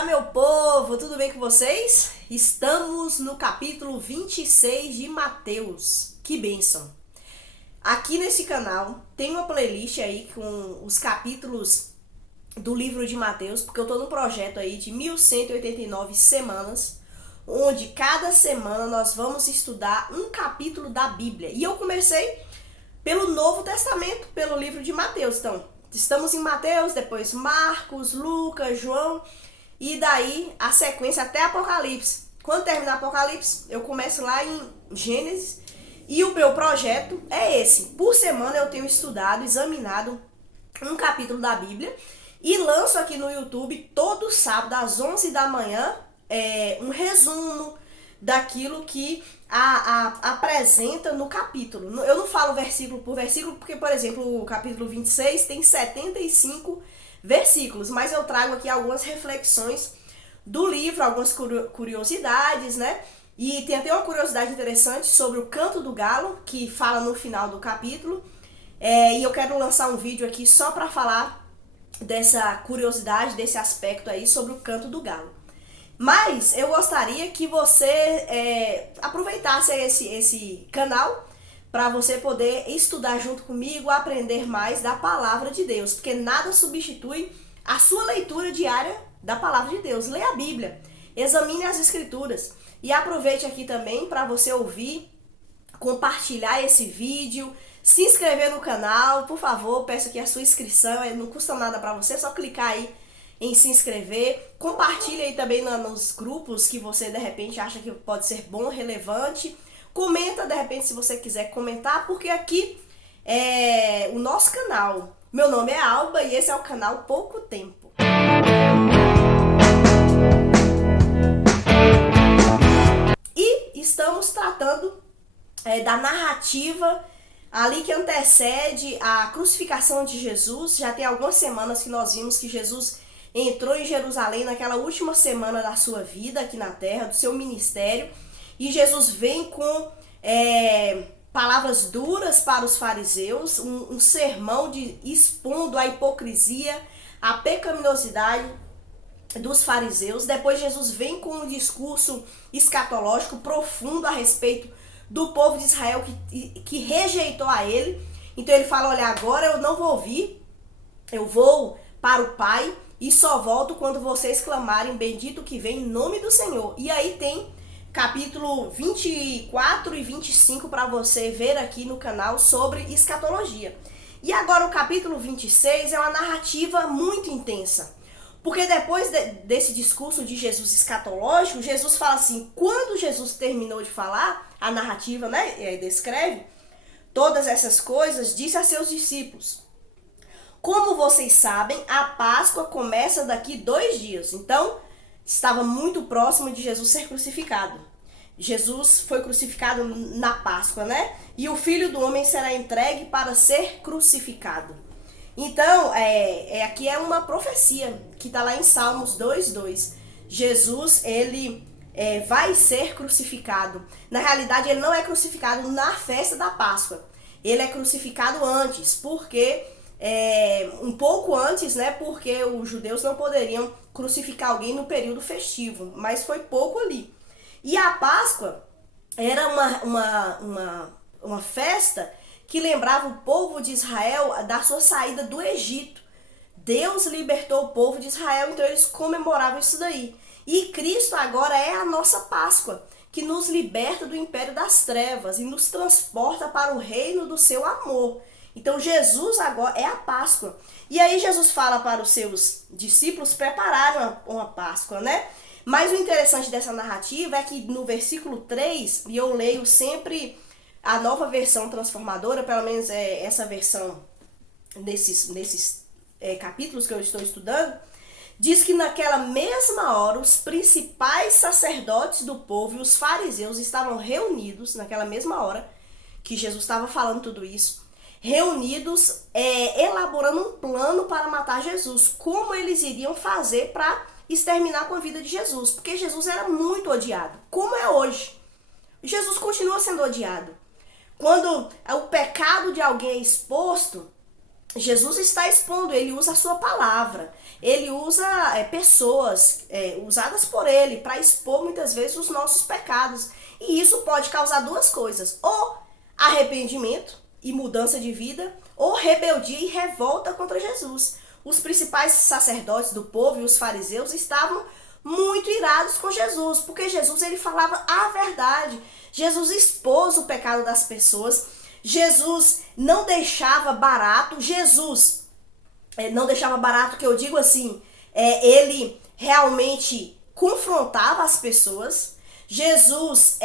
Olá, meu povo, tudo bem com vocês? Estamos no capítulo 26 de Mateus. Que bênção! Aqui nesse canal tem uma playlist aí com os capítulos do livro de Mateus, porque eu tô num projeto aí de 1189 semanas, onde cada semana nós vamos estudar um capítulo da Bíblia. E eu comecei pelo Novo Testamento, pelo livro de Mateus. Então, estamos em Mateus, depois Marcos, Lucas, João, e daí a sequência até Apocalipse. Quando terminar Apocalipse, eu começo lá em Gênesis. E o meu projeto é esse. Por semana eu tenho estudado, examinado um capítulo da Bíblia e lanço aqui no YouTube todo sábado às 11 da manhã um resumo daquilo que apresenta no capítulo. Eu não falo versículo por versículo, porque, por exemplo, o capítulo 26 tem 75 versículos, mas eu trago aqui algumas reflexões do livro, algumas curiosidades, né? E tem até uma curiosidade interessante sobre o canto do galo, que fala no final do capítulo. E eu quero lançar um vídeo aqui só para falar dessa curiosidade, desse aspecto aí sobre o canto do galo. Mas eu gostaria que você aproveitasse esse canal para você poder estudar junto comigo, aprender mais da palavra de Deus, porque nada substitui a sua leitura diária da palavra de Deus. Leia a Bíblia, examine as escrituras e aproveite aqui também para você ouvir, compartilhar esse vídeo, se inscrever no canal, por favor, peço aqui a sua inscrição, não custa nada para você, é só clicar aí em se inscrever, compartilhe aí também nos grupos que você de repente acha que pode ser bom, relevante. Comenta de repente se você quiser comentar, porque aqui é o nosso canal. Meu nome é Alba e esse é o canal Pouco Tempo. E estamos tratando da narrativa ali que antecede a crucificação de Jesus. Já tem algumas semanas que nós vimos que Jesus entrou em Jerusalém naquela última semana da sua vida aqui na terra, do seu ministério. E Jesus vem com palavras duras para os fariseus, um sermão expondo a hipocrisia, a pecaminosidade dos fariseus. Depois Jesus vem com um discurso escatológico profundo a respeito do povo de Israel que rejeitou a ele. Então ele fala, olha, agora eu não vou vir, eu vou para o Pai e só volto quando vocês clamarem, bendito que vem em nome do Senhor. E aí tem capítulo 24 e 25 para você ver aqui no canal sobre escatologia. E agora o capítulo 26 é uma narrativa muito intensa. Porque depois desse discurso de Jesus escatológico, Jesus fala assim, quando Jesus terminou de falar, a narrativa, né, descreve todas essas coisas, disse a seus discípulos, como vocês sabem, a Páscoa começa daqui 2 dias. Então, estava muito próximo de Jesus ser crucificado. Jesus foi crucificado na Páscoa, né? E o Filho do Homem será entregue para ser crucificado. Então, aqui é uma profecia que está lá em Salmos 2:2. Jesus, ele vai ser crucificado. Na realidade, ele não é crucificado na festa da Páscoa. Ele é crucificado antes, porque um pouco antes, né? Porque os judeus não poderiam crucificar alguém no período festivo, mas foi pouco ali. E a Páscoa era uma festa que lembrava o povo de Israel da sua saída do Egito. Deus libertou o povo de Israel, então eles comemoravam isso daí. E Cristo agora é a nossa Páscoa, que nos liberta do império das trevas e nos transporta para o reino do seu amor. Então Jesus agora é a Páscoa. E aí Jesus fala para os seus discípulos prepararem uma Páscoa, né? Mas o interessante dessa narrativa é que no versículo 3, e eu leio sempre a Nova Versão Transformadora, pelo menos essa versão nesses capítulos que eu estou estudando, diz que naquela mesma hora os principais sacerdotes do povo e os fariseus estavam reunidos, naquela mesma hora que Jesus estava falando tudo isso, reunidos, elaborando um plano para matar Jesus, como eles iriam fazer para exterminar com a vida de Jesus, porque Jesus era muito odiado, como é hoje. Jesus continua sendo odiado. Quando o pecado de alguém é exposto, Jesus está expondo, ele usa a sua palavra, ele usa pessoas usadas por ele para expor muitas vezes os nossos pecados. E isso pode causar duas coisas: ou arrependimento e mudança de vida, ou rebeldia e revolta contra Jesus. Os principais sacerdotes do povo e os fariseus estavam muito irados com Jesus, porque Jesus ele falava a verdade. Jesus expôs o pecado das pessoas. Jesus não deixava barato. Jesus não deixava barato, que eu digo assim, ele realmente confrontava as pessoas. Jesus,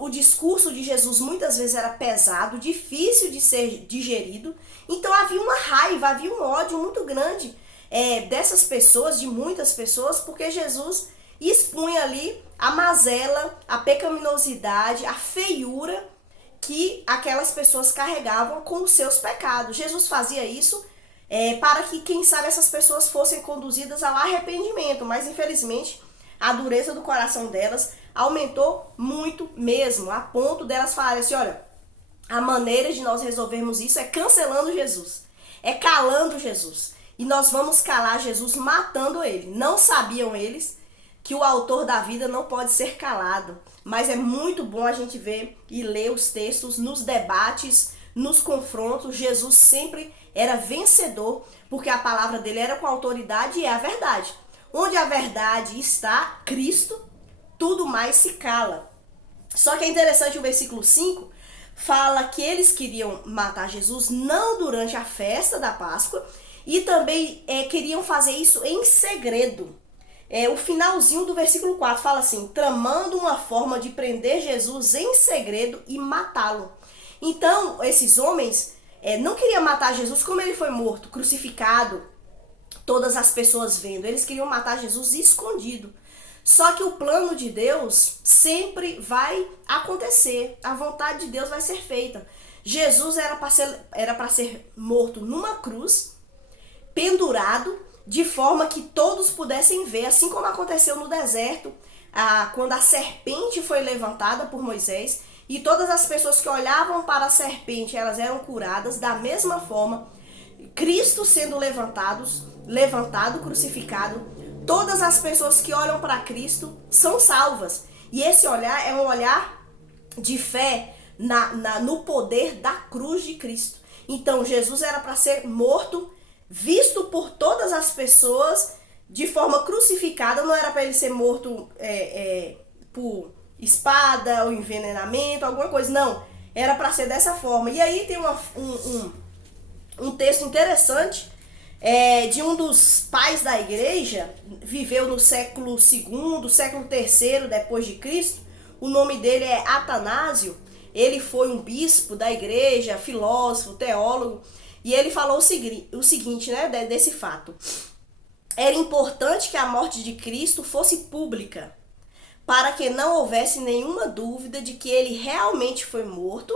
o discurso de Jesus muitas vezes era pesado, difícil de ser digerido. Então havia uma raiva, havia um ódio muito grande dessas pessoas, de muitas pessoas, porque Jesus expunha ali a mazela, a pecaminosidade, a feiura que aquelas pessoas carregavam com os seus pecados. Jesus fazia isso para que, quem sabe, essas pessoas fossem conduzidas ao arrependimento, mas infelizmente a dureza do coração delas aumentou muito mesmo, a ponto delas falarem assim: olha, a maneira de nós resolvermos isso é cancelando Jesus, é calando Jesus, e nós vamos calar Jesus matando ele. Não sabiam eles que o autor da vida não pode ser calado, mas é muito bom a gente ver e ler os textos nos debates, nos confrontos. Jesus sempre era vencedor, porque a palavra dele era com autoridade e é a verdade. Onde a verdade está, Cristo, tudo mais se cala. Só que é interessante o versículo 5, fala que eles queriam matar Jesus não durante a festa da Páscoa e também queriam fazer isso em segredo. O finalzinho do versículo 4 fala assim: tramando uma forma de prender Jesus em segredo e matá-lo. Então, esses homens não queriam matar Jesus como ele foi morto, crucificado, todas as pessoas vendo. Eles queriam matar Jesus escondido. Só que o plano de Deus sempre vai acontecer. A vontade de Deus vai ser feita. Jesus era para ser morto numa cruz, pendurado, de forma que todos pudessem ver, assim como aconteceu no deserto, quando a serpente foi levantada por Moisés, e todas as pessoas que olhavam para a serpente, elas eram curadas. Da mesma forma, Cristo sendo levantado, crucificado, todas as pessoas que olham para Cristo são salvas. E esse olhar é um olhar de fé no poder da cruz de Cristo. Então, Jesus era para ser morto, visto por todas as pessoas de forma crucificada. Não era para ele ser morto por espada ou envenenamento, alguma coisa. Não, era para ser dessa forma. E aí tem um texto interessante de um dos pais da igreja, viveu no século II, século III depois de Cristo. O nome dele é Atanásio. Ele foi um bispo da igreja, filósofo, teólogo, e ele falou o seguinte, né, desse fato: era importante que a morte de Cristo fosse pública, para que não houvesse nenhuma dúvida de que ele realmente foi morto,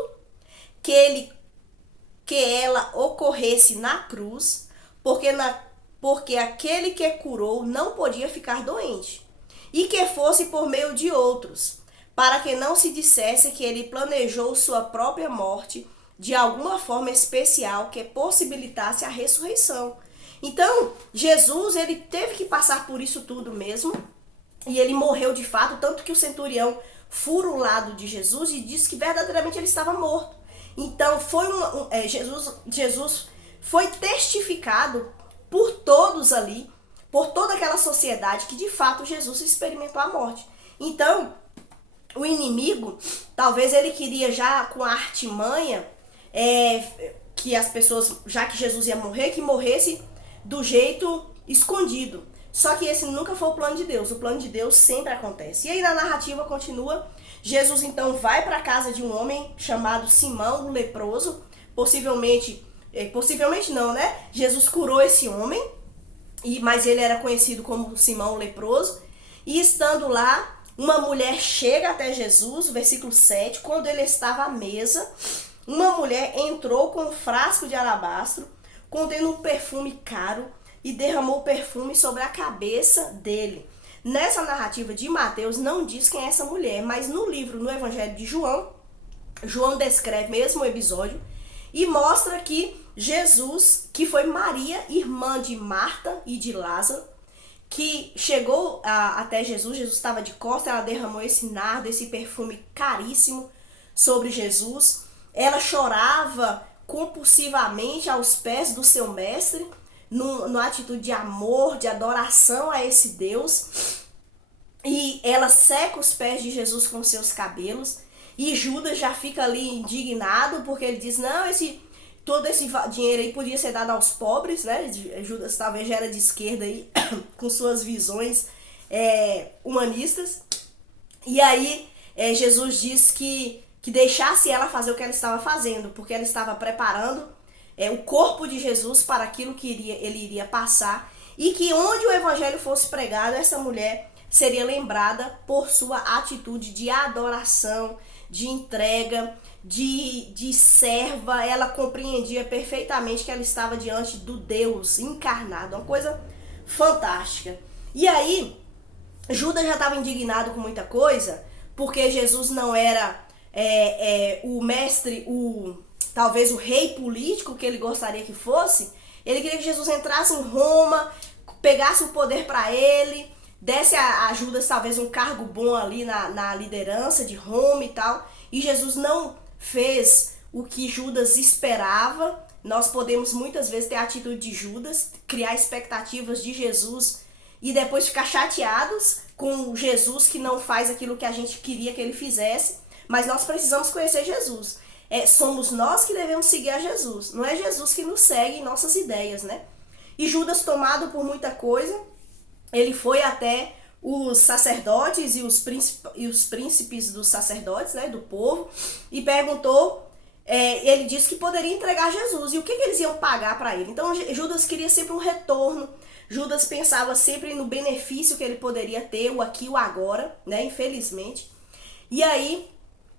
que ela ocorresse na cruz, porque aquele que curou não podia ficar doente, e que fosse por meio de outros, para que não se dissesse que ele planejou sua própria morte de alguma forma especial que possibilitasse a ressurreição. Então, Jesus, ele teve que passar por isso tudo mesmo, e ele morreu de fato, tanto que o centurião fura o lado de Jesus e diz que verdadeiramente ele estava morto. Então, Jesus foi testificado por todos ali, por toda aquela sociedade, que de fato Jesus experimentou a morte. Então, o inimigo, talvez ele queria já com a artimanha, que as pessoas, já que Jesus ia morrer, que morresse do jeito escondido. Só que esse nunca foi o plano de Deus. O plano de Deus sempre acontece. E aí na narrativa continua. Jesus então vai para a casa de um homem chamado Simão, o leproso. Possivelmente não, né? Jesus curou esse homem, mas ele era conhecido como Simão, o leproso. E estando lá, uma mulher chega até Jesus, versículo 7, quando ele estava à mesa, uma mulher entrou com um frasco de alabastro, contendo um perfume caro, e derramou o perfume sobre a cabeça dele. Nessa narrativa de Mateus não diz quem é essa mulher, mas no Evangelho de João, João descreve mesmo o episódio e mostra que Jesus, que foi Maria, irmã de Marta e de Lázaro, que chegou até Jesus. Jesus estava de costas, ela derramou esse nardo, esse perfume caríssimo sobre Jesus. Ela chorava compulsivamente aos pés do seu mestre, numa atitude de amor, de adoração a esse Deus. E ela seca os pés de Jesus com seus cabelos. E Judas já fica ali indignado, porque ele diz, não, todo esse dinheiro aí podia ser dado aos pobres, né? Judas talvez já era de esquerda aí, com suas visões humanistas. E aí Jesus diz que deixasse ela fazer o que ela estava fazendo, porque ela estava preparando o corpo de Jesus para aquilo que ele iria passar, e que onde o evangelho fosse pregado, essa mulher seria lembrada por sua atitude de adoração, de entrega, de serva. Ela compreendia perfeitamente que ela estava diante do Deus encarnado, uma coisa fantástica. E aí, Judas já estava indignado com muita coisa, porque Jesus não era o mestre, talvez o rei político que ele gostaria que fosse. Ele queria que Jesus entrasse em Roma, pegasse o poder para ele, desse a Judas talvez um cargo bom ali na liderança de Roma e tal. E Jesus não fez o que Judas esperava. Nós podemos muitas vezes ter a atitude de Judas, criar expectativas de Jesus e depois ficar chateados com Jesus que não faz aquilo que a gente queria que ele fizesse. Mas nós precisamos conhecer Jesus. Somos nós que devemos seguir a Jesus. Não é Jesus que nos segue em nossas ideias, né? E Judas, tomado por muita coisa, ele foi até os sacerdotes e os príncipes dos sacerdotes, né, do povo, e perguntou, ele disse que poderia entregar Jesus, e o que eles iam pagar para ele. Então Judas queria sempre um retorno. Judas pensava sempre no benefício que ele poderia ter, o aqui e o agora, né, infelizmente. E aí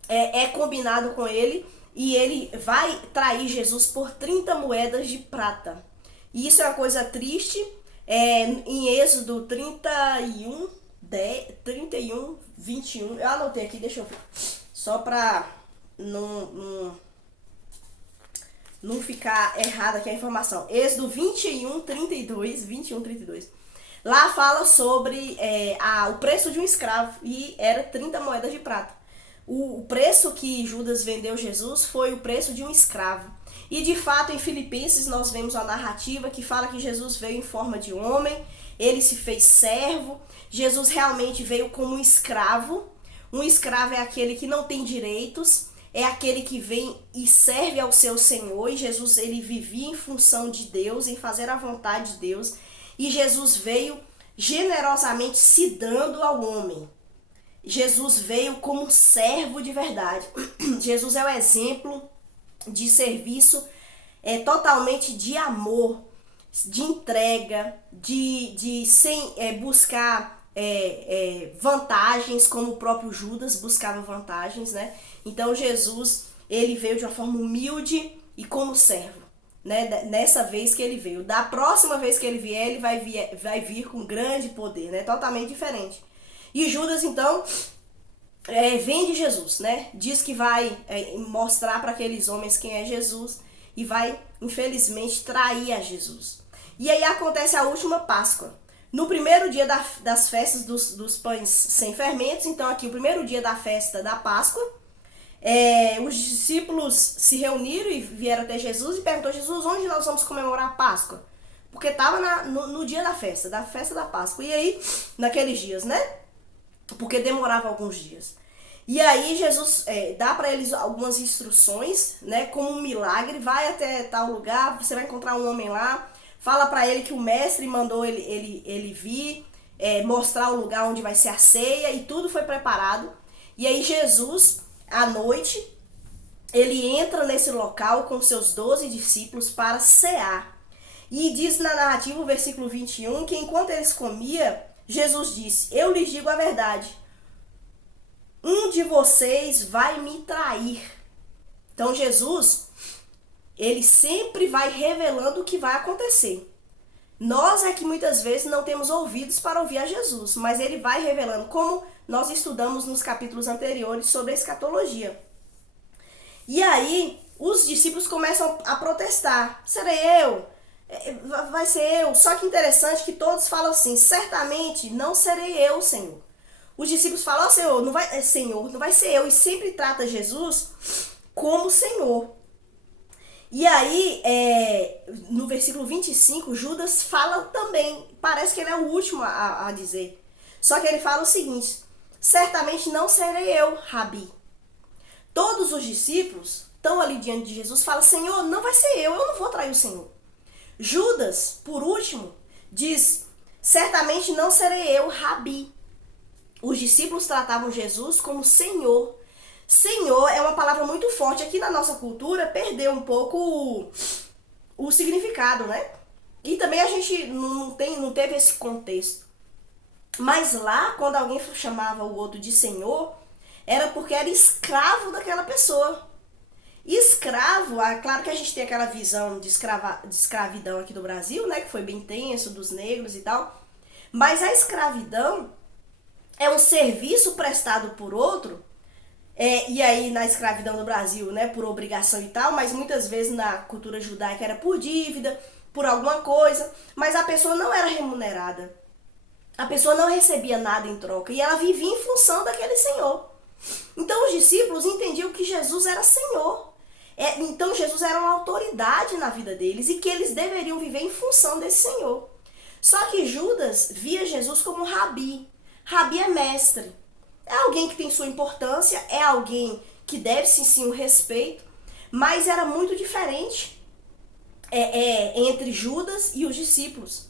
é combinado com ele, e ele vai trair Jesus por 30 moedas de prata. E isso é uma coisa triste. Em Êxodo 31, 21, eu anotei aqui, deixa eu ver, só pra não ficar errada aqui a informação. Êxodo 21, 32. Lá fala sobre o preço de um escravo, e era 30 moedas de prata. O preço que Judas vendeu Jesus foi o preço de um escravo. E de fato, em Filipenses nós vemos uma narrativa que fala que Jesus veio em forma de homem, ele se fez servo. Jesus realmente veio como um escravo. Um escravo é aquele que não tem direitos, é aquele que vem e serve ao seu Senhor. E Jesus, ele vivia em função de Deus, em fazer a vontade de Deus. E Jesus veio generosamente se dando ao homem. Jesus veio como um servo de verdade. Jesus é o exemplo de serviço totalmente de amor, de entrega, sem buscar vantagens, como o próprio Judas buscava vantagens, né? Então Jesus, ele veio de uma forma humilde e como servo, né? Nessa vez que ele veio. Da próxima vez que ele vier, ele vai vir com grande poder, né? Totalmente diferente. E Judas, então, vende Jesus, né? Diz que vai mostrar para aqueles homens quem é Jesus e vai, infelizmente, trair a Jesus. E aí acontece a última Páscoa. No primeiro dia das festas dos pães sem fermentos, então aqui o primeiro dia da festa da Páscoa, os discípulos se reuniram e vieram até Jesus e perguntou: Jesus, onde nós vamos comemorar a Páscoa? Porque estava no dia da festa da Páscoa. E aí, naqueles dias, né? Porque demorava alguns dias. E aí Jesus dá para eles algumas instruções, né? Como um milagre: vai até tal lugar, você vai encontrar um homem lá, fala para ele que o mestre mandou ele vir, mostrar o lugar onde vai ser a ceia, e tudo foi preparado. E aí Jesus, à noite, ele entra nesse local com seus 12 discípulos para cear. E diz na narrativa, o versículo 21, que enquanto eles comiam, Jesus disse: eu lhes digo a verdade, um de vocês vai me trair. Então Jesus, ele sempre vai revelando o que vai acontecer. Nós é que muitas vezes não temos ouvidos para ouvir a Jesus, mas ele vai revelando, como nós estudamos nos capítulos anteriores sobre a escatologia. E aí, os discípulos começam a protestar. Serei eu? Vai ser eu? Só que interessante que todos falam assim, certamente não serei eu, Senhor. Os discípulos falam, Senhor, Senhor, não vai ser eu. E sempre trata Jesus como Senhor. E aí, no versículo 25, Judas fala também, parece que ele é o último a dizer. Só que ele fala o seguinte, certamente não serei eu, Rabi. Todos os discípulos estão ali diante de Jesus, falam, Senhor, não vai ser eu não vou trair o Senhor. Judas, por último, diz, certamente não serei eu, Rabi. Os discípulos tratavam Jesus como Senhor. Senhor é uma palavra muito forte. Aqui na nossa cultura perdeu um pouco o significado, né? E também a gente não teve esse contexto. Mas lá, quando alguém chamava o outro de Senhor, era porque era escravo daquela pessoa. Escravo, claro que a gente tem aquela visão de escravidão aqui do Brasil, né? Que foi bem tenso, dos negros e tal. Mas a escravidão é um serviço prestado por outro, e aí na escravidão do Brasil, né, por obrigação e tal, mas muitas vezes na cultura judaica era por dívida, por alguma coisa, mas a pessoa não era remunerada. A pessoa não recebia nada em troca e ela vivia em função daquele Senhor. Então os discípulos entendiam que Jesus era Senhor. Então Jesus era uma autoridade na vida deles e que eles deveriam viver em função desse Senhor. Só que Judas via Jesus como Rabi. Rabi é mestre. É alguém que tem sua importância, é alguém que deve sim um respeito, mas era muito diferente entre Judas e os discípulos.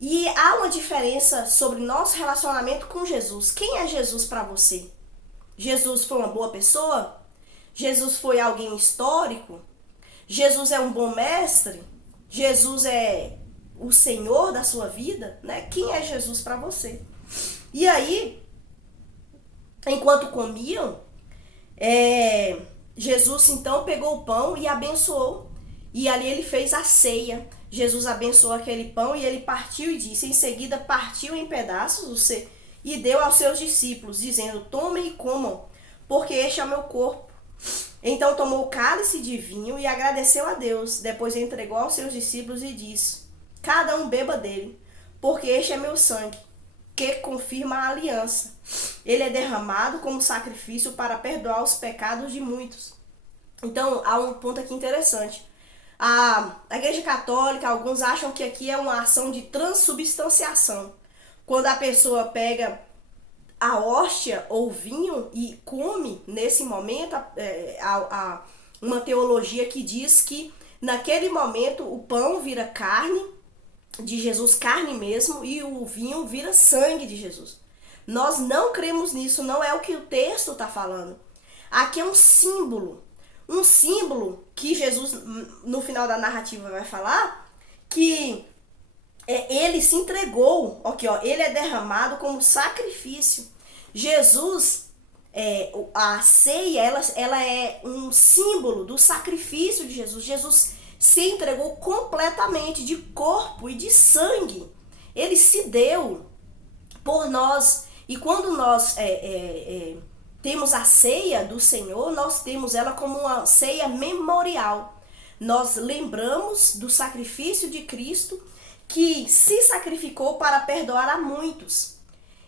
E há uma diferença sobre nosso relacionamento com Jesus. Quem é Jesus para você? Jesus foi uma boa pessoa? Jesus foi alguém histórico? Jesus é um bom mestre? Jesus é o Senhor da sua vida? Né? Quem é Jesus para você? E aí, enquanto comiam, Jesus então pegou o pão e abençoou. E ali ele fez a ceia. Jesus abençoou aquele pão e ele partiu e disse. Em seguida partiu em pedaços e deu aos seus discípulos, dizendo, tomem e comam, porque este é o meu corpo. Então tomou o cálice de vinho e agradeceu a Deus. Depois entregou aos seus discípulos e disse, cada um beba dele, porque este é meu sangue, que confirma a aliança. Ele é derramado como sacrifício para perdoar os pecados de muitos. Então, há um ponto aqui interessante. A Igreja Católica, alguns acham que aqui é uma ação de transubstanciação. Quando a pessoa pega a hóstia ou vinho e come, nesse momento, há uma teologia que diz que naquele momento o pão vira carne de Jesus, carne mesmo, e o vinho vira sangue de Jesus. Nós não cremos nisso, não é o que o texto está falando. Aqui é um símbolo que Jesus, no final da narrativa, vai falar, que ele se entregou, aqui, ele é derramado como sacrifício. Jesus, a ceia, ela é um símbolo do sacrifício de Jesus. Jesus se entregou completamente de corpo e de sangue. Ele se deu por nós. E quando nós temos a ceia do Senhor, nós temos ela como uma ceia memorial. Nós lembramos do sacrifício de Cristo que se sacrificou para perdoar a muitos.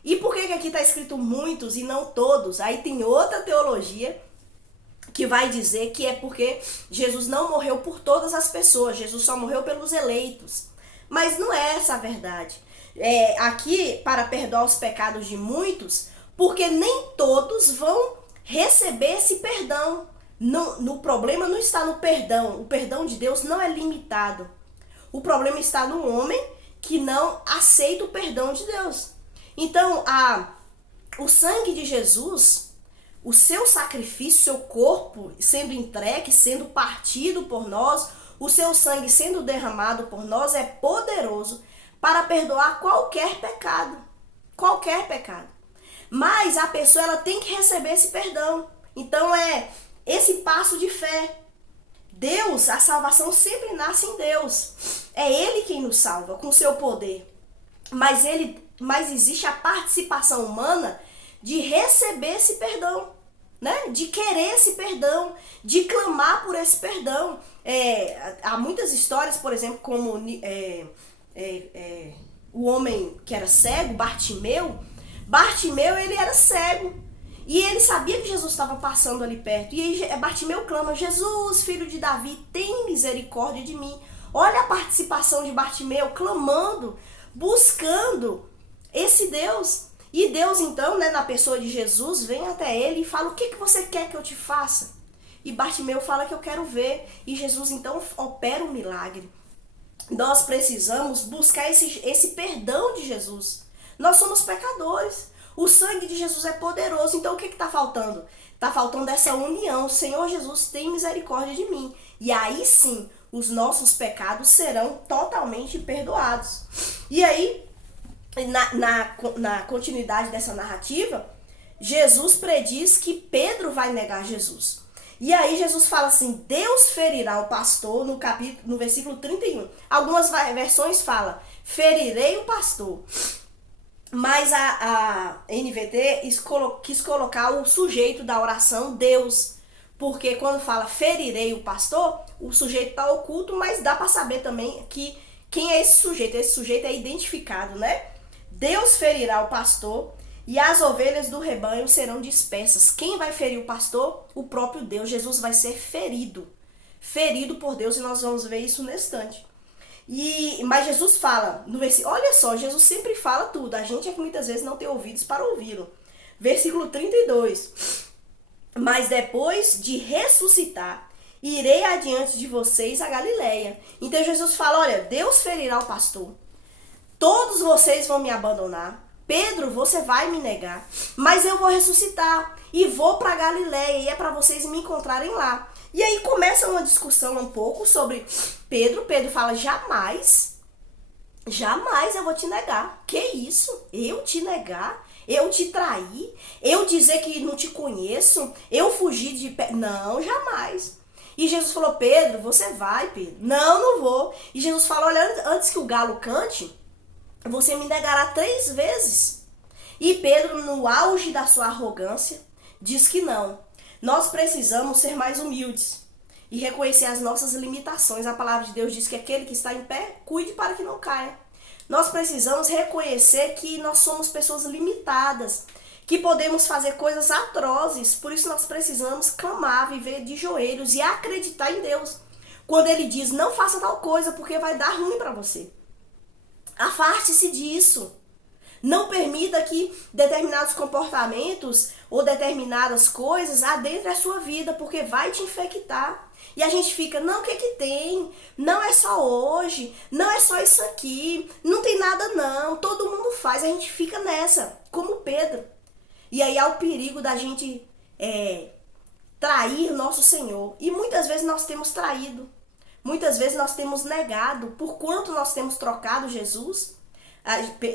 E por que aqui está escrito muitos e não todos? Aí tem outra teologia que vai dizer que é porque Jesus não morreu por todas as pessoas, Jesus só morreu pelos eleitos. Mas não é essa a verdade. Aqui, para perdoar os pecados de muitos, porque nem todos vão receber esse perdão. No problema não está no perdão. O perdão de Deus não é limitado. O problema está no homem que não aceita o perdão de Deus. Então, o sangue de Jesus, o seu sacrifício, seu corpo sendo entregue, sendo partido por nós, o seu sangue sendo derramado por nós é poderoso para perdoar qualquer pecado. Qualquer pecado. Mas a pessoa ela tem que receber esse perdão. Então é esse passo de fé. Deus, a salvação sempre nasce em Deus. É Ele quem nos salva, com seu poder. Mas existe a participação humana de receber esse perdão. né? De querer esse perdão, de clamar por esse perdão. Há muitas histórias, por exemplo, como o homem que era cego, Bartimeu. Bartimeu, ele era cego. E ele sabia que Jesus estava passando ali perto. E aí Bartimeu clama: Jesus, filho de Davi, tem misericórdia de mim. Olha a participação de Bartimeu, clamando, buscando esse Deus. E Deus, então, né, na pessoa de Jesus, vem até ele e fala: o que você quer que eu te faça? E Bartimeu fala que eu quero ver. E Jesus, então, opera um milagre. Nós precisamos buscar esse perdão de Jesus. Nós somos pecadores. O sangue de Jesus é poderoso. Então o que está faltando? Está faltando essa união. Senhor Jesus, tem misericórdia de mim. E aí sim, os nossos pecados serão totalmente perdoados. E aí, na continuidade dessa narrativa, Jesus prediz que Pedro vai negar Jesus. E aí Jesus fala assim: Deus ferirá o pastor, no versículo 31. Algumas versões falam: ferirei o pastor. Mas a NVT quis colocar o sujeito da oração, Deus. Porque quando fala ferirei o pastor, o sujeito está oculto, mas dá para saber também que quem é esse sujeito. Esse sujeito é identificado, né? Deus ferirá o pastor e as ovelhas do rebanho serão dispersas. Quem vai ferir o pastor? O próprio Deus. Jesus vai ser ferido. Ferido por Deus, e nós vamos ver isso nesse instante. Mas Jesus fala, no versículo, olha só, Jesus sempre fala tudo. A gente é que muitas vezes não tem ouvidos para ouvi-lo. Versículo 32. Mas depois de ressuscitar, irei adiante de vocês a Galileia. Então Jesus fala: olha, Deus ferirá o pastor. Todos vocês vão me abandonar. Pedro, você vai me negar. Mas eu vou ressuscitar e vou para Galileia. E é para vocês me encontrarem lá. E aí começa uma discussão um pouco sobre Pedro. Pedro fala: jamais eu vou te negar. Que isso? Eu te negar? Eu te trair? Eu dizer que não te conheço? Eu fugir de... Não, jamais. E Jesus falou: Pedro, você vai, Pedro. Não vou. E Jesus falou: olha, antes que o galo cante, você me negará 3 vezes. E Pedro, no auge da sua arrogância, diz que não. Nós precisamos ser mais humildes e reconhecer as nossas limitações. A palavra de Deus diz que aquele que está em pé, cuide para que não caia. Nós precisamos reconhecer que nós somos pessoas limitadas, que podemos fazer coisas atrozes. Por isso nós precisamos clamar, viver de joelhos e acreditar em Deus. Quando Ele diz: não faça tal coisa porque vai dar ruim para você. Afaste-se disso. Não permita que determinados comportamentos ou determinadas coisas adentrem a sua vida, porque vai te infectar. E a gente fica: não, o que tem? Não é só hoje, não é só isso aqui, não tem nada não, todo mundo faz. A gente fica nessa, como Pedro. E aí há o perigo da gente trair nosso Senhor. E muitas vezes nós temos traído. Muitas vezes nós temos negado. Por quanto nós temos trocado Jesus?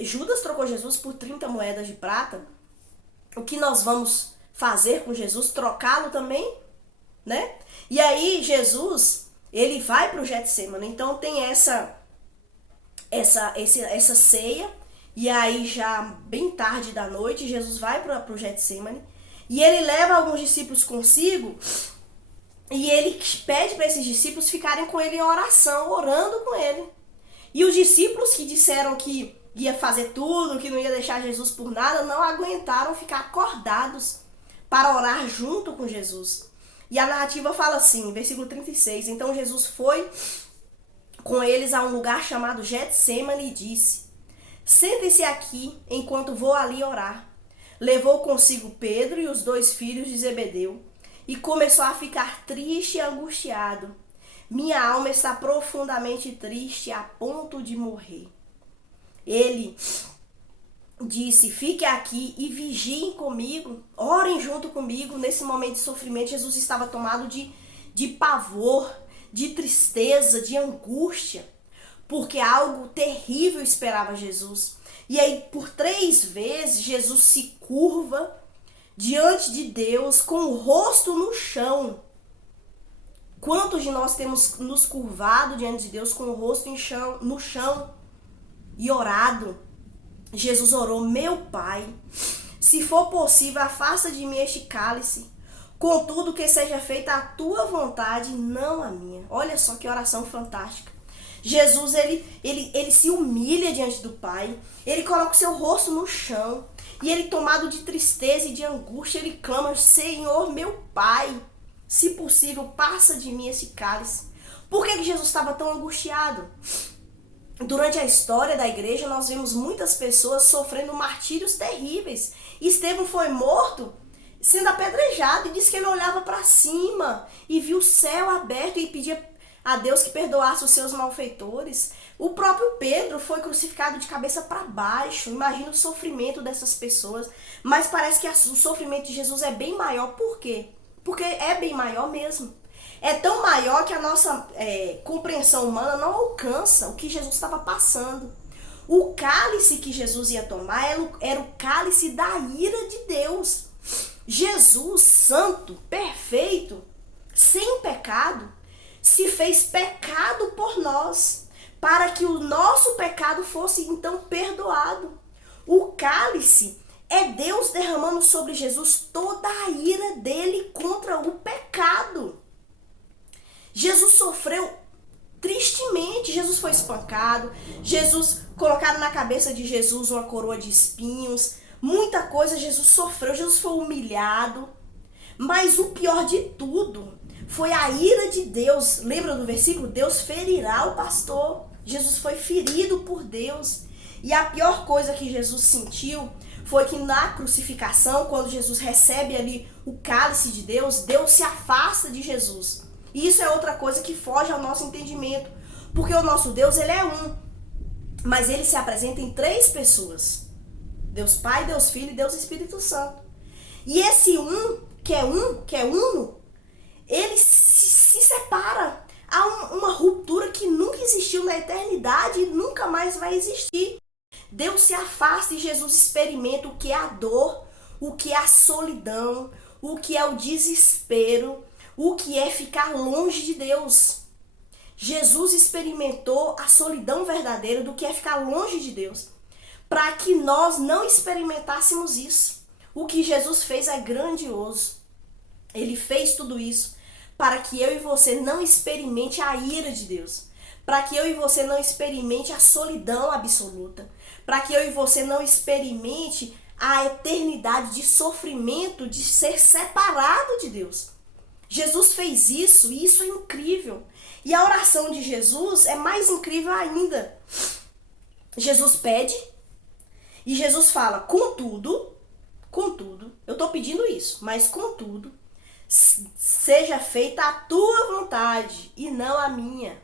Judas trocou Jesus por 30 moedas de prata. O que nós vamos fazer com Jesus? Trocá-lo também, né? E aí Jesus, ele vai para o Getsemane. Então tem essa ceia. E aí já bem tarde da noite, Jesus vai para o Getsemane. E ele leva alguns discípulos consigo. E ele pede para esses discípulos ficarem com ele em oração, orando com ele. E os discípulos que disseram que ia fazer tudo, que não ia deixar Jesus por nada, não aguentaram ficar acordados para orar junto com Jesus. E a narrativa fala assim, versículo 36. Então Jesus foi com eles a um lugar chamado Getsemane e disse: sentem-se aqui enquanto vou ali orar. Levou consigo Pedro e os 2 filhos de Zebedeu e começou a ficar triste e angustiado. Minha alma está profundamente triste a ponto de morrer. Ele disse: fique aqui e vigiem comigo, orem junto comigo. Nesse momento de sofrimento, Jesus estava tomado de pavor, de tristeza, de angústia, porque algo terrível esperava Jesus. E aí, por 3 vezes, Jesus se curva diante de Deus com o rosto no chão. Quantos de nós temos nos curvado diante de Deus com o rosto no chão e orado? Jesus orou: meu Pai, se for possível, afasta de mim este cálice. Contudo, que seja feita a tua vontade, não a minha. Olha só que oração fantástica. Jesus, ele se humilha diante do Pai, ele coloca o seu rosto no chão, e ele, tomado de tristeza e de angústia, ele clama: Senhor, meu Pai, se possível, passa de mim esse cálice. Por que Jesus estava tão angustiado? Durante a história da igreja, nós vemos muitas pessoas sofrendo martírios terríveis. Estevão foi morto sendo apedrejado, e disse que ele olhava para cima e viu o céu aberto e pedia a Deus que perdoasse os seus malfeitores. O próprio Pedro foi crucificado de cabeça para baixo. Imagina o sofrimento dessas pessoas. Mas parece que o sofrimento de Jesus é bem maior. Por quê? Porque é bem maior mesmo. É tão maior que a nossa compreensão humana não alcança o que Jesus estava passando. O cálice que Jesus ia tomar era o cálice da ira de Deus. Jesus, santo, perfeito, sem pecado, se fez pecado por nós, para que o nosso pecado fosse então perdoado. O cálice é Deus derramando sobre Jesus toda a ira dele contra o pecado. Jesus sofreu tristemente, Jesus foi espancado, Jesus, colocaram na cabeça de Jesus uma coroa de espinhos, muita coisa Jesus sofreu, Jesus foi humilhado, mas o pior de tudo foi a ira de Deus. Lembra do versículo? Deus ferirá o pastor. Jesus foi ferido por Deus. E a pior coisa que Jesus sentiu foi que na crucificação, quando Jesus recebe ali o cálice de Deus, Deus se afasta de Jesus. E isso é outra coisa que foge ao nosso entendimento. Porque o nosso Deus, ele é um. Mas ele se apresenta em três pessoas. Deus Pai, Deus Filho e Deus Espírito Santo. E esse que é uno, ele se separa. Há uma ruptura que nunca existiu na eternidade e nunca mais vai existir. Deus se afasta e Jesus experimenta o que é a dor, o que é a solidão, o que é o desespero, o que é ficar longe de Deus. Jesus experimentou a solidão verdadeira do que é ficar longe de Deus, para que nós não experimentássemos isso. O que Jesus fez é grandioso. Ele fez tudo isso para que eu e você não experimente a ira de Deus, para que eu e você não experimente a solidão absoluta, para que eu e você não experimente a eternidade de sofrimento, de ser separado de Deus. Jesus fez isso e isso é incrível. E a oração de Jesus é mais incrível ainda. Jesus pede e Jesus fala: contudo, eu estou pedindo isso, mas contudo, seja feita a tua vontade e não a minha.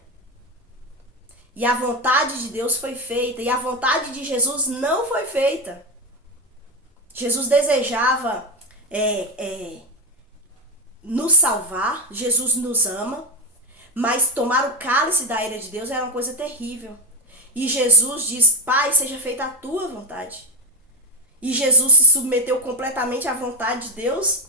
E a vontade de Deus foi feita e a vontade de Jesus não foi feita. Jesus desejava nos salvar, Jesus nos ama, mas tomar o cálice da ira de Deus era uma coisa terrível. E Jesus diz: Pai, seja feita a tua vontade. E Jesus se submeteu completamente à vontade de Deus.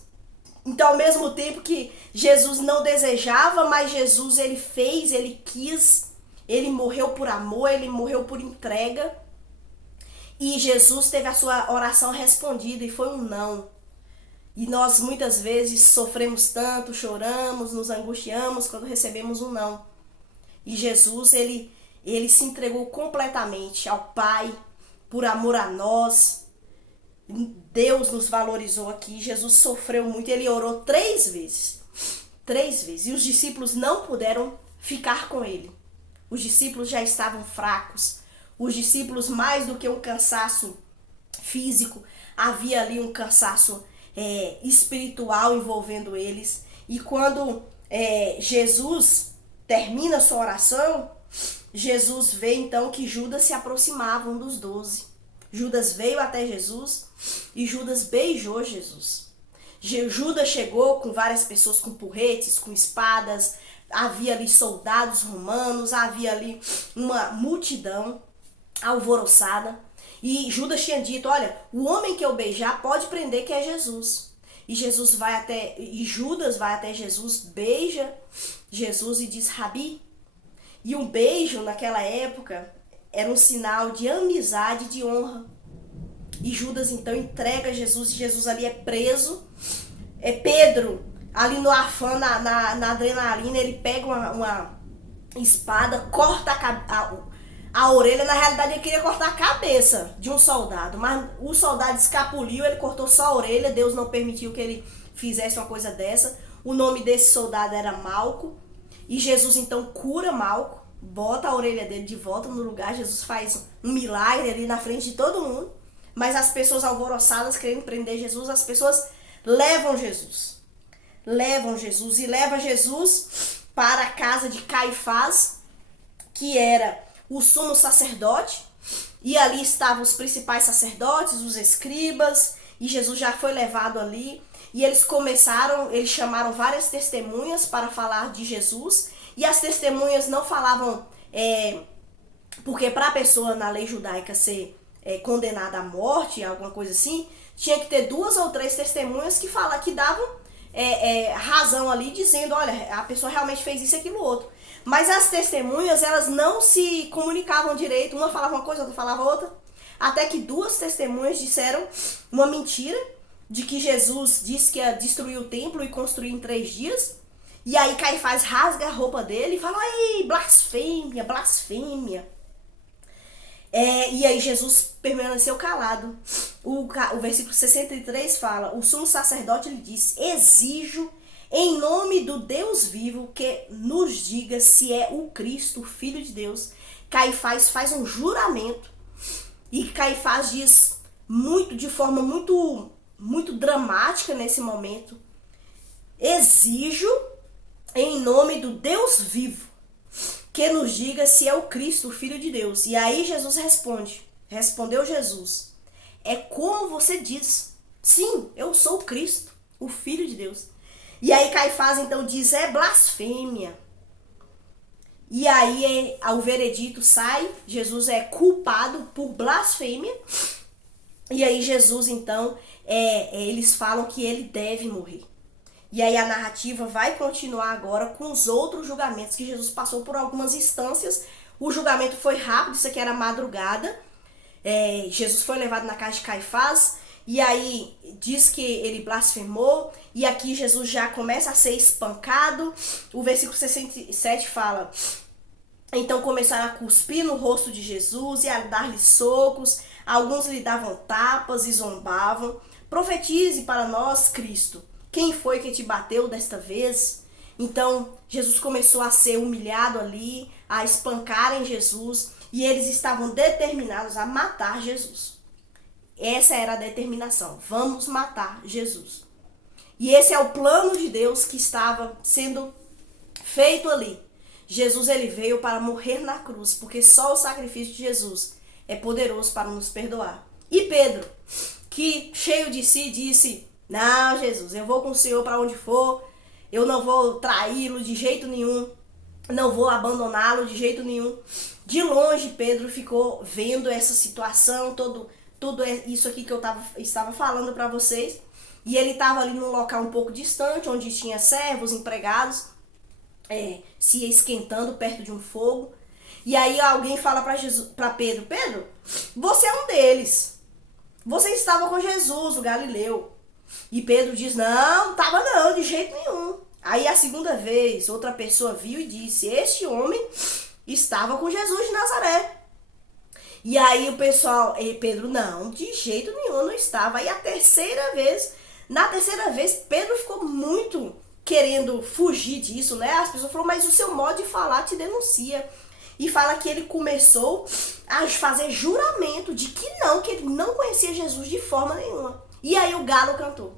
Então, ao mesmo tempo que Jesus não desejava, mas Jesus, ele fez, ele quis, ele morreu por amor, ele morreu por entrega. E Jesus teve a sua oração respondida e foi um não. E nós muitas vezes sofremos tanto, choramos, nos angustiamos quando recebemos um não. E Jesus, ele se entregou completamente ao Pai, por amor a nós. Deus nos valorizou aqui. Jesus sofreu muito, ele orou 3 vezes. 3 vezes. E os discípulos não puderam ficar com ele. Os discípulos já estavam fracos. Os discípulos, mais do que um cansaço físico, havia ali um cansaço espiritual envolvendo eles. E quando Jesus termina a sua oração, Jesus vê então que Judas se aproximava, um dos 12. Judas veio até Jesus e Judas beijou Jesus. Judas chegou com várias pessoas, com porretes, com espadas. Havia ali soldados romanos, havia ali uma multidão alvoroçada. E Judas tinha dito: olha, o homem que eu beijar pode prender, que é Jesus. E Judas vai até Jesus, beija Jesus e diz: Rabi. E um beijo naquela época era um sinal de amizade, de honra. E Judas então entrega Jesus, e Jesus ali é preso. Pedro ali no afã, na adrenalina, ele pega uma espada, corta a orelha. Na realidade ele queria cortar a cabeça de um soldado, mas o soldado escapuliu, ele cortou só a orelha. Deus não permitiu que ele fizesse uma coisa dessa. O nome desse soldado era Malco, e Jesus então cura Malco, bota a orelha dele de volta no lugar. Jesus faz um milagre ali na frente de todo mundo, mas as pessoas alvoroçadas querendo prender Jesus, as pessoas levam Jesus e leva Jesus para a casa de Caifás, que era o sumo sacerdote, e ali estavam os principais sacerdotes, os escribas, e Jesus já foi levado ali, e eles chamaram várias testemunhas para falar de Jesus, e as testemunhas não falavam, porque para a pessoa na lei judaica ser condenada à morte, alguma coisa assim, tinha que ter 2 ou 3 testemunhas que davam razão ali, dizendo, olha, a pessoa realmente fez isso, aquilo, outro. Mas as testemunhas, elas não se comunicavam direito, uma falava uma coisa, outra falava outra, até que 2 testemunhas disseram uma mentira, de que Jesus disse que ia destruir o templo e construir em 3 dias, e aí Caifás rasga a roupa dele e fala, ai, blasfêmia, blasfêmia. E aí Jesus permaneceu calado. O versículo 63 fala, o sumo sacerdote lhe disse, exijo em nome do Deus vivo que nos diga se é o Cristo, o Filho de Deus. Caifás faz um juramento, e Caifás diz de forma muito dramática nesse momento, exijo em nome do Deus vivo que nos diga se é o Cristo, o Filho de Deus. E aí Jesus respondeu Jesus, é como você diz, sim, eu sou o Cristo, o Filho de Deus. E aí Caifás então diz, é blasfêmia. E aí o veredito sai, Jesus é culpado por blasfêmia. E aí Jesus então, eles falam que ele deve morrer. E aí a narrativa vai continuar agora com os outros julgamentos que Jesus passou por algumas instâncias. O julgamento foi rápido, isso aqui era madrugada. Jesus foi levado na casa de Caifás, e aí diz que ele blasfemou, e aqui Jesus já começa a ser espancado. O versículo 67 fala, então começaram a cuspir no rosto de Jesus e a dar-lhe socos, alguns lhe davam tapas e zombavam. Profetize para nós, Cristo, quem foi que te bateu desta vez? Então Jesus começou a ser humilhado ali, a espancarem Jesus, e eles estavam determinados a matar Jesus. Essa era a determinação, vamos matar Jesus. E esse é o plano de Deus que estava sendo feito ali. Jesus ele veio para morrer na cruz, porque só o sacrifício de Jesus é poderoso para nos perdoar. E Pedro, que cheio de si disse, não, Jesus, eu vou com o Senhor para onde for, eu não vou traí-lo de jeito nenhum, não vou abandoná-lo de jeito nenhum. De longe Pedro ficou vendo essa situação, tudo isso aqui que eu estava falando para vocês, e ele estava ali num local um pouco distante, onde tinha servos, empregados, se esquentando perto de um fogo. E aí alguém fala para Pedro, Pedro, você é um deles, você estava com Jesus, o Galileu. E Pedro diz, não, estava não, de jeito nenhum. Aí a segunda vez, outra pessoa viu e disse, este homem estava com Jesus de Nazaré. E aí o pessoal, Pedro, não, de jeito nenhum, não estava. Aí na terceira vez, Pedro ficou muito querendo fugir disso, né? As pessoas falaram, mas o seu modo de falar te denuncia. E fala que ele começou a fazer juramento de que ele não conhecia Jesus de forma nenhuma. E aí o galo cantou.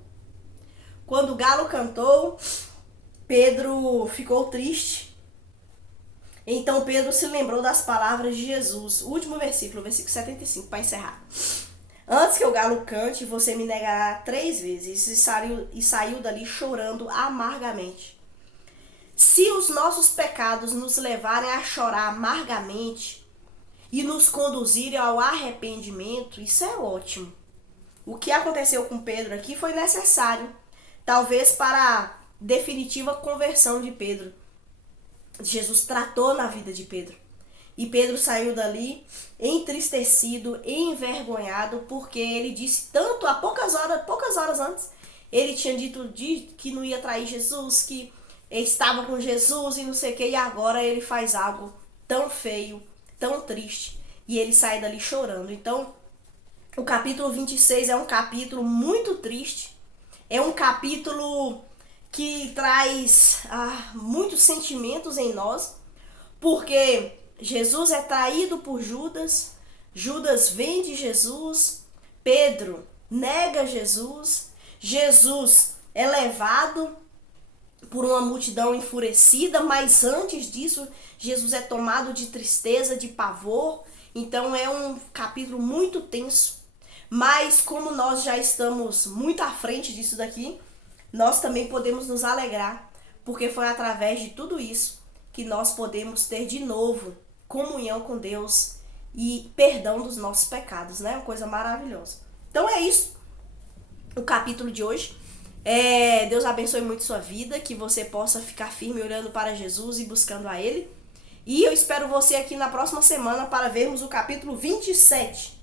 Quando o galo cantou, Pedro ficou triste. Então Pedro se lembrou das palavras de Jesus. O último versículo, versículo 75, para encerrar. Antes que o galo cante, você me negará 3 vezes. E saiu dali chorando amargamente. Se os nossos pecados nos levarem a chorar amargamente e nos conduzirem ao arrependimento, isso é ótimo. O que aconteceu com Pedro aqui foi necessário, talvez para a definitiva conversão de Pedro. Jesus tratou na vida de Pedro. E Pedro saiu dali entristecido, envergonhado, porque ele disse tanto há poucas horas antes, ele tinha dito que não ia trair Jesus, que ele estava com Jesus e não sei o que, e agora ele faz algo tão feio, tão triste, e ele sai dali chorando. Então, o capítulo 26 é um capítulo muito triste, é um capítulo que traz muitos sentimentos em nós, porque Jesus é traído por Judas, Judas vende Jesus, Pedro nega Jesus, Jesus é levado por uma multidão enfurecida, mas antes disso, Jesus é tomado de tristeza, de pavor. Então é um capítulo muito tenso, mas como nós já estamos muito à frente disso daqui, nós também podemos nos alegrar, porque foi através de tudo isso que nós podemos ter de novo comunhão com Deus e perdão dos nossos pecados, né? Uma coisa maravilhosa. Então é isso, o capítulo de hoje. Deus abençoe muito sua vida, que você possa ficar firme olhando para Jesus e buscando a Ele. E eu espero você aqui na próxima semana para vermos o capítulo 27.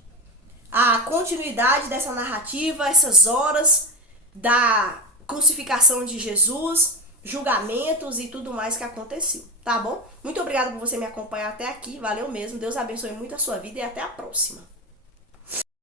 A continuidade dessa narrativa, essas horas da crucificação de Jesus, julgamentos e tudo mais que aconteceu, tá bom? Muito obrigada por você me acompanhar até aqui, valeu mesmo, Deus abençoe muito a sua vida e até a próxima.